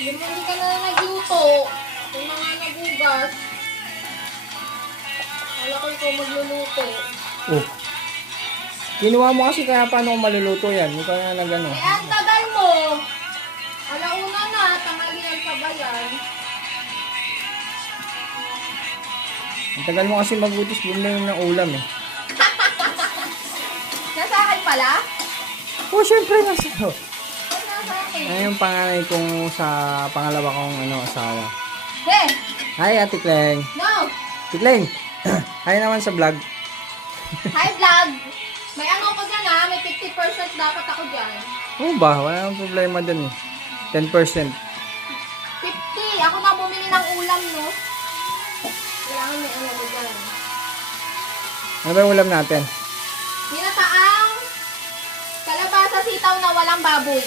Hindi ka na nagluto. Kung mga nagugas. Wala ko ikaw magluluto. Oh. Kinuha mo kasi kaya paano kung maluluto yan? Hindi ka na nag-ano. Eh, ang tagal mo. Alauna na, tanghalian pa ba yan? Ang tagal mo kasi magutos, bumili ng ulam eh. Nasa akin pala? Oh, syempre nasa. Ay, nasa akin. Ano yung panganay kong sa pangalawa kong asawa. Hey! Hi, Ate Kleng. No! Ate Kleng. Hi naman sa vlog. Hi, vlog! May ano ko dyan ha, may 50% dapat ako dyan. Oo ba? Wala nang problema dun eh. 10%. 50! Ako na bumili ng ulam, no? Kailangan may ano ko dyan. Ano ba yung ulam natin? Ginataang kalabasa sitaw na walang baboy.